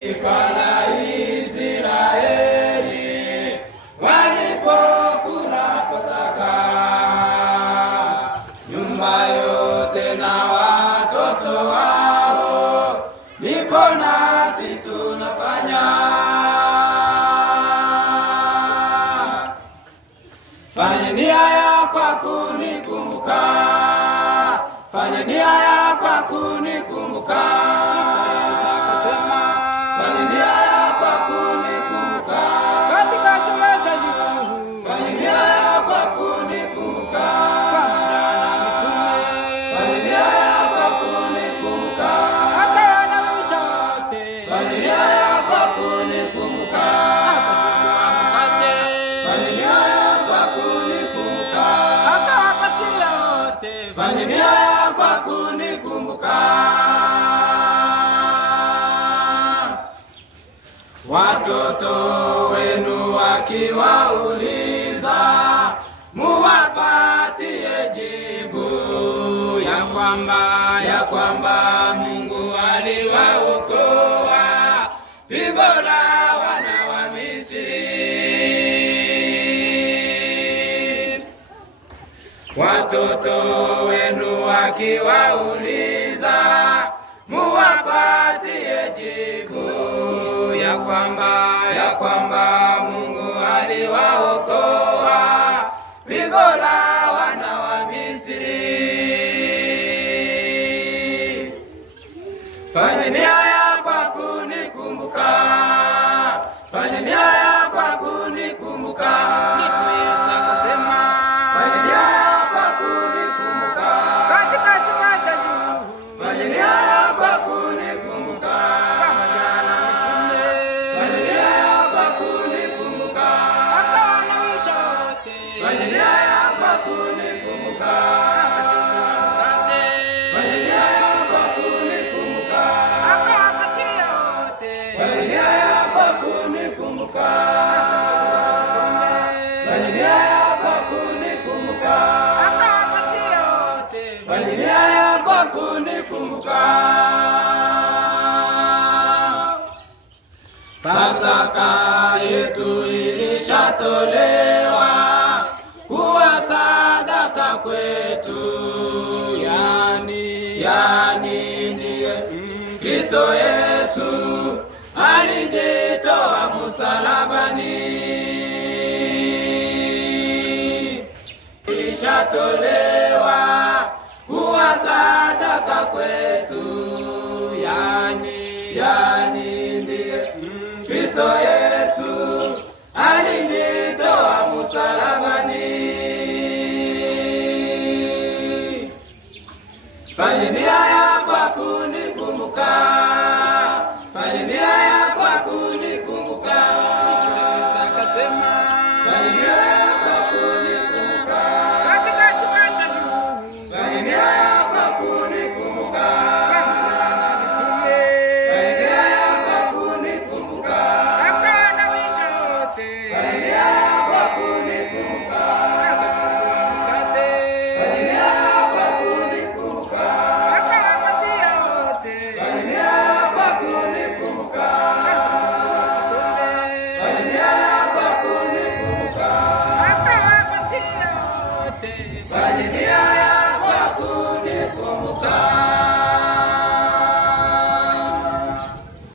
Ikala Israeli walipokula Pasaka, nyumba yote na watoto wao, ndipo nasi tunafanya. Fanya nia ya kwa kunikumbuka, fanya nia ya kwa kunikumbuka. Fanya nia kwa kunikumbuka. Watoto wenu wakiwauliza, muwapatie jibu ya kwamba Mungu aliwaokoa pigo la wana wa Misri. Watoto wenu wakiwauliza, muwapatie jibu ya kwamba Mungu aliwaokoa pigo la wana wa Misri. Fanya nia ya kwa kunikumbuka, fanya nia ya kwa kunikumbuka. Pasaka yetu ilishatolewa kuwa sadaka kwetu, yani ndiye Kristo Yesu alijitoa msalabani. Ilishatolewa kuwa sadaka kwetu, yani ndiye Kristo Yesu